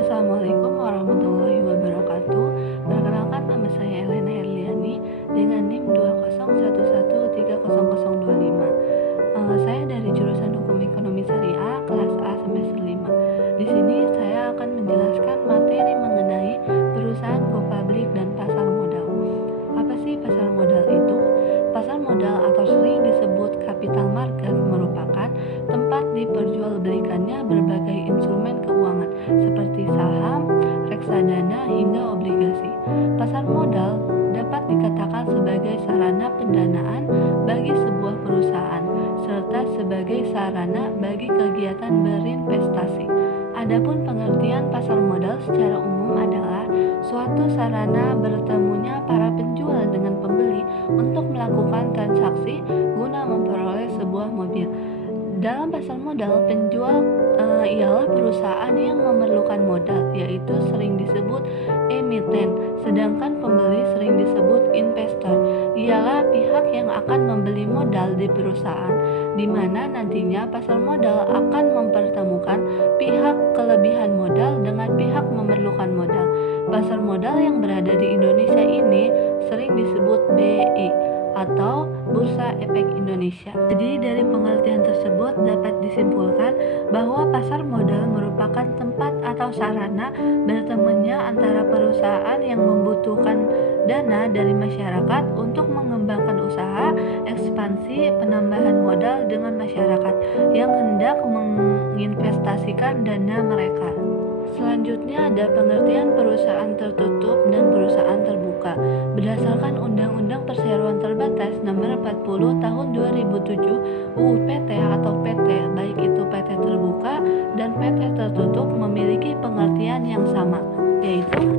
Assalamualaikum warahmatullahi wabarakatuh. Perkenalkan, nama saya Elena Herliani dengan NIM 201130025. Saya dari jurusan Hukum Ekonomi Syariah kelas A semester 5. Di sini saya akan menjelaskan materi mengenai perusahaan go public dan pasar modal. Apa sih pasar modal itu? Pasar modal atau sering disebut capital market merupakan tempat diperjualbelikannya berbagai instrumen keuangan seperti saham, reksadana, hingga obligasi. Pasar modal dapat dikatakan sebagai sarana pendanaan bagi sebuah perusahaan serta sebagai sarana bagi kegiatan berinvestasi. Adapun pengertian pasar modal secara umum adalah suatu sarana bertemunya para penjual dengan pembeli untuk melakukan transaksi guna memperoleh sebuah mobil. Dalam pasar modal, penjual ialah perusahaan yang memerlukan modal, yaitu sering disebut emiten, sedangkan pembeli sering disebut investor, ialah pihak yang akan membeli modal di perusahaan, di mana nantinya pasar modal akan mempertemukan pihak kelebihan modal dengan pihak memerlukan modal. Pasar modal yang berada di Indonesia ini sering disebut BI atau Bursa Efek Indonesia. Jadi dari pengertian tersebut dapat disimpulkan bahwa pasar modal merupakan tempat atau sarana bertemunya antara perusahaan yang membutuhkan dana dari masyarakat untuk mengembangkan usaha, ekspansi, penambahan modal dengan masyarakat yang hendak menginvestasikan dana mereka. Selanjutnya ada pengertian perusahaan tertutup dan perusahaan terbuka. Berdasarkan Undang-Undang Perseroan Terbatas Nomor 40 Tahun 2007 UU PT atau PT, baik itu PT terbuka dan PT tertutup memiliki pengertian yang sama, yaitu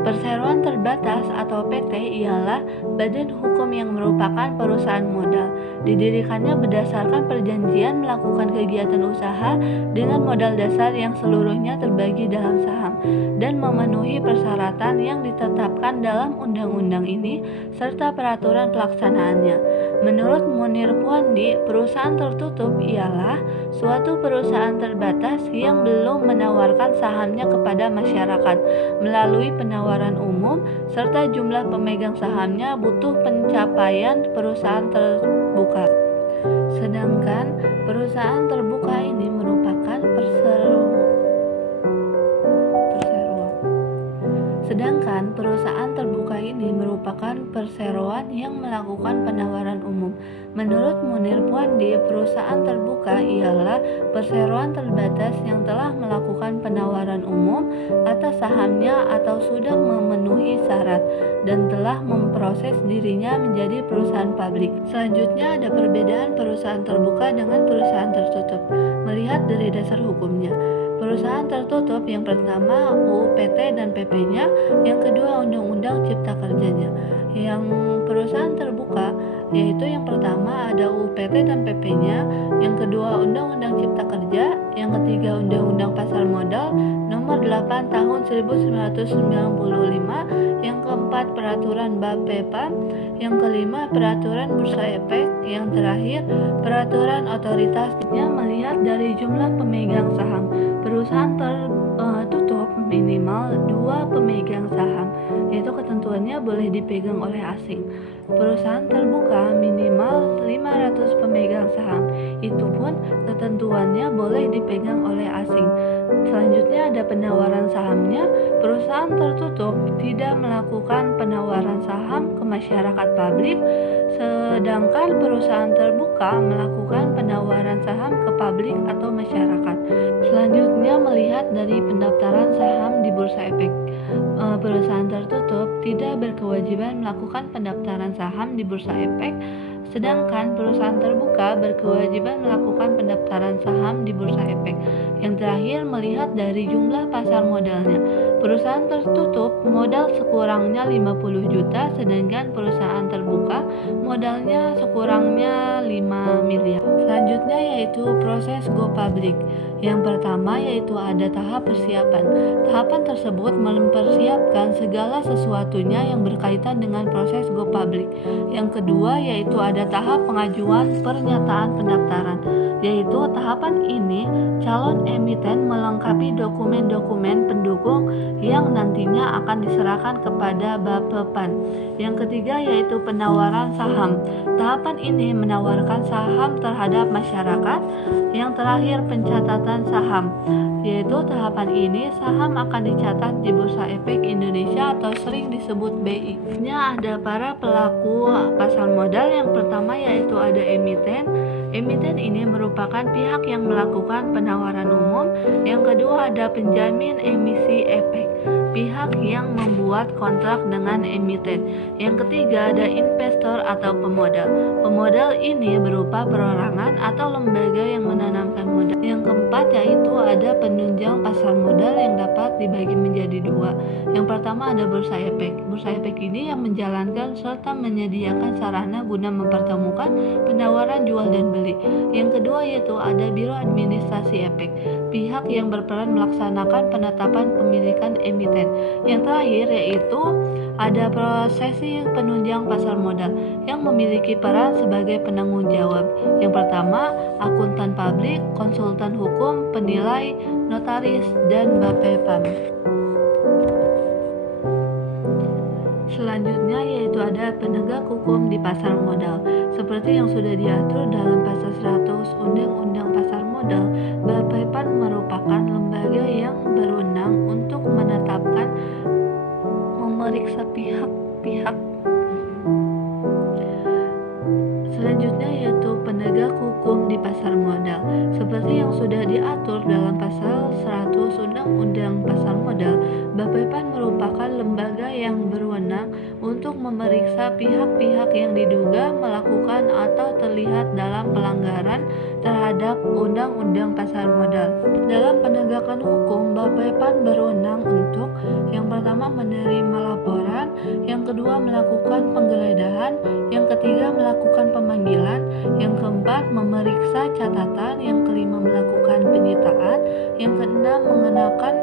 perseroan terbatas atau PT ialah badan hukum yang merupakan perusahaan modal. Didirikannya berdasarkan perjanjian melakukan kegiatan usaha dengan modal dasar yang seluruhnya terbagi dalam saham dan memenuhi persyaratan yang ditetapkan dalam undang-undang ini serta peraturan pelaksanaannya. Menurut Munir Puandi, perusahaan tertutup ialah suatu perusahaan terbatas yang belum menawarkan sahamnya kepada masyarakat melalui penawaran umum serta jumlah pemegang sahamnya butuh pencapaian perusahaan terbuka. Sedangkan perusahaan terbuka ini merupakan perseroan yang melakukan penawaran umum. Menurut Munir Puandi, perusahaan terbuka ialah perseroan terbatas yang telah melakukan penawaran umum atas sahamnya atau sudah memenuhi syarat dan telah memproses dirinya menjadi perusahaan publik. Selanjutnya ada perbedaan perusahaan terbuka dengan perusahaan tertutup. Melihat dari dasar hukumnya, perusahaan tertutup yang pertama UU PT dan PP-nya, yang kedua Undang-Undang Cipta Kerjanya. Yang perusahaan terbuka yaitu yang pertama ada UU PT dan PP-nya, yang kedua Undang-Undang Cipta Kerja, yang ketiga Undang-Undang Pasar Modal Nomor 8 Tahun 1995, yang keempat Peraturan BAPEPA, yang kelima Peraturan Bursa Efek, yang terakhir Peraturan Otoritasnya. Melihat dari jumlah pemegang saham, perusahaan tertutup minimal 2 pemegang saham, yaitu ketentuannya boleh dipegang oleh asing. Perusahaan terbuka minimal 500 pemegang saham, itu pun ketentuannya boleh dipegang oleh asing. Selanjutnya ada penawaran sahamnya. Perusahaan tertutup tidak melakukan penawaran saham ke masyarakat publik, sedangkan perusahaan terbuka melakukan penawaran saham ke publik atau masyarakat. Selanjutnya melihat dari pendaftaran saham di Bursa Efek. Perusahaan tertutup tidak berkewajiban melakukan pendaftaran saham di Bursa Efek, sedangkan perusahaan terbuka berkewajiban melakukan pendaftaran saham di Bursa Efek. Yang terakhir melihat dari jumlah pasar modalnya. Perusahaan tertutup modal sekurangnya 50 juta, sedangkan perusahaan terbuka modalnya sekurangnya 5 miliar. Selanjutnya yaitu proses go public. Yang pertama yaitu ada tahap persiapan. Tahapan tersebut mempersiapkan segala sesuatunya yang berkaitan dengan proses go public. Yang kedua yaitu ada tahap pengajuan pernyataan pendaftaran, yaitu tahapan ini calon emiten melengkapi dokumen-dokumen pendukung yang nantinya akan diserahkan kepada Bapepam. Yang ketiga yaitu penawaran saham. Tahapan ini menawarkan saham terhadap masyarakat. Yang terakhir pencatatan saham, yaitu tahapan ini saham akan dicatat di Bursa Efek Indonesia atau sering disebut BI. Ada para pelaku pasar modal. Yang pertama yaitu ada emiten. Emiten ini merupakan pihak yang melakukan penawaran umum. Yang kedua ada penjamin emisi efek, pihak yang membuat kontrak dengan emiten. Yang ketiga ada investor atau pemodal. Pemodal ini berupa perorangan atau lembaga yang menanamkan modal. Yang keempat yaitu ada penunjang pasar modal yang dapat dibagi menjadi dua. Yang pertama ada bursa efek. Bursa efek ini yang menjalankan serta menyediakan sarana guna mempertemukan penawaran jual dan beli. Yang kedua yaitu ada biro administrasi efek, pihak yang berperan melaksanakan penetapan pemilikan emiten. Yang terakhir yaitu ada prosesi penunjang pasar modal yang memiliki peran sebagai penanggung jawab. Yang pertama, akuntan publik, konsultan hukum, penilai, notaris, dan Bapepam. Selanjutnya yaitu ada penegak hukum di pasar modal. Seperti yang sudah diatur dalam pasal 100 Undang-Undang Pasar Modal, Bapepam merupakan lembaga yang berwenang untuk menetapkan, memeriksa pihak-pihak. Selanjutnya yaitu penegak hukum di pasar modal. Seperti yang sudah diatur dalam pasal 100 Undang-Undang Pasar Modal, Bapepam merupakan lembaga yang berwenang untuk memeriksa pihak-pihak yang diduga melakukan atau terlihat dalam pelanggaran terhadap Undang-Undang Pasar Modal. Dalam penegakan hukum, Bapepam berwenang untuk yang pertama menerima laporan, yang kedua melakukan penggeledahan, yang ketiga melakukan pemanggilan, yang keempat memeriksa catatan, yang kelima melakukan penyitaan, yang keenam mengenakan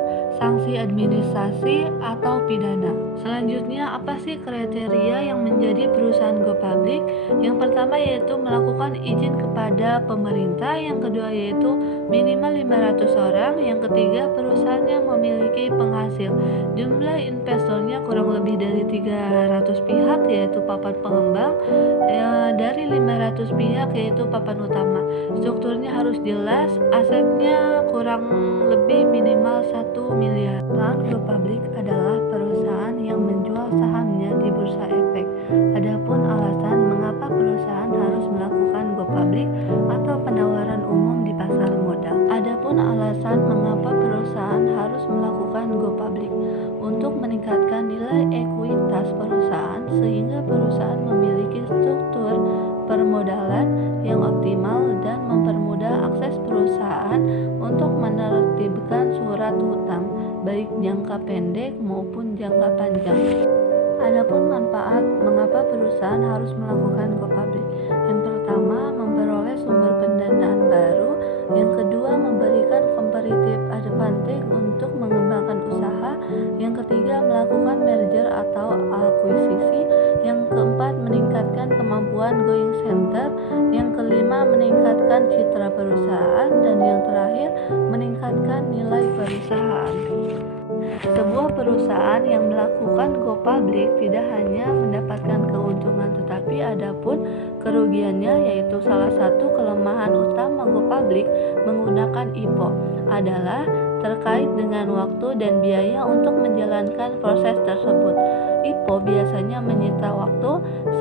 sanksi administrasi atau pidana. Selanjutnya, apa sih kriteria yang menjadi perusahaan go public? Yang pertama yaitu melakukan izin kepada pemerintah, yang kedua yaitu minimal 500 orang, yang ketiga perusahaannya memiliki penghasil. Jumlah investornya kurang lebih dari 300 pihak yaitu papan pengembang, dari 500 pihak yaitu papan utama. Strukturnya harus jelas, asetnya kurang lebih minimal 1 miliar. Perusahaan go public adalah perusahaan yang menjual sahamnya di Bursa Efek. Adapun alasan mengapa perusahaan harus melakukan go public atau penawaran umum di pasar modal. Adapun alasan mengapa perusahaan harus melakukan go public untuk meningkatkan nilai ekuitas perusahaan sehingga perusahaan memiliki struktur permodalan yang optimal dan mempermudah akses perusahaan untuk menertibkan surat hutang baik jangka pendek maupun jangka panjang. Adapun manfaat mengapa perusahaan harus melakukan go public. Yang pertama, memperoleh sumber pendanaan baru. Yang kedua, memberikan competitive advantage untuk mengembangkan usaha. Yang ketiga, melakukan merger atau akuisisi. Yang keempat, meningkatkan kemampuan going center. Yang kelima, meningkatkan citra perusahaan. Dan yang terakhir, meningkatkan nilai perusahaan. Sebuah perusahaan yang melakukan go public tidak hanya mendapatkan keuntungan tetapi ada pun kerugiannya, yaitu salah satu kelemahan utama go public menggunakan IPO adalah terkait dengan waktu dan biaya untuk menjalankan proses tersebut. IPO biasanya menyita waktu.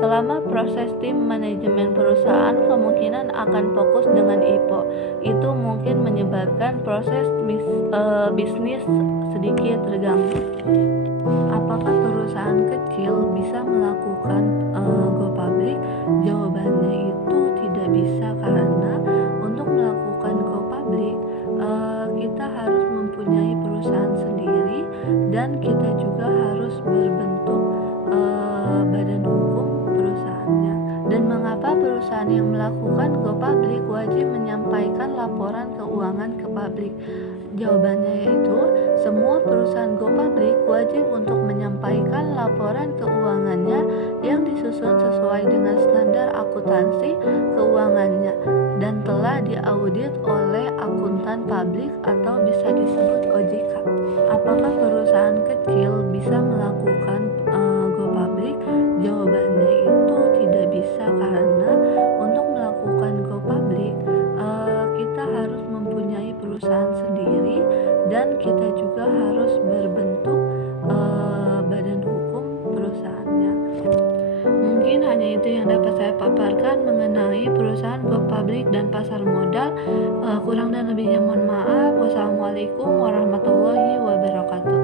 Selama proses tim manajemen perusahaan kemungkinan akan fokus dengan IPO. Itu mungkin menyebabkan proses bisnis sedikit terganggu. Apakah perusahaan kecil bisa melakukan go public? Jawabannya itu tidak bisa, karena untuk melakukan go public kita harus mempunyai perusahaan sendiri dan kita juga harus berbentuk badan hukum perusahaannya. Dan mengapa perusahaan yang melakukan go public wajib menyampaikan laporan keuangan keuangan ke publik? Jawabannya yaitu, semua perusahaan go public wajib untuk menyampaikan laporan keuangannya yang disusun sesuai dengan standar akuntansi keuangannya dan telah diaudit oleh akuntan publik atau bisa disebut OJK. Apakah perusahaan kecil bisa melakukan go public? Jawabannya itu tidak bisa, karena untuk melakukan go public kita harus mempunyai perusahaan sendiri dan kita juga harus berbentuk badan hukum perusahaannya. Mungkin hanya itu yang dapat saya paparkan mengenai perusahaan go public dan pasar modal. Kurang dan lebihnya mohon maaf. Wassalamualaikum warahmatullahi wabarakatuh.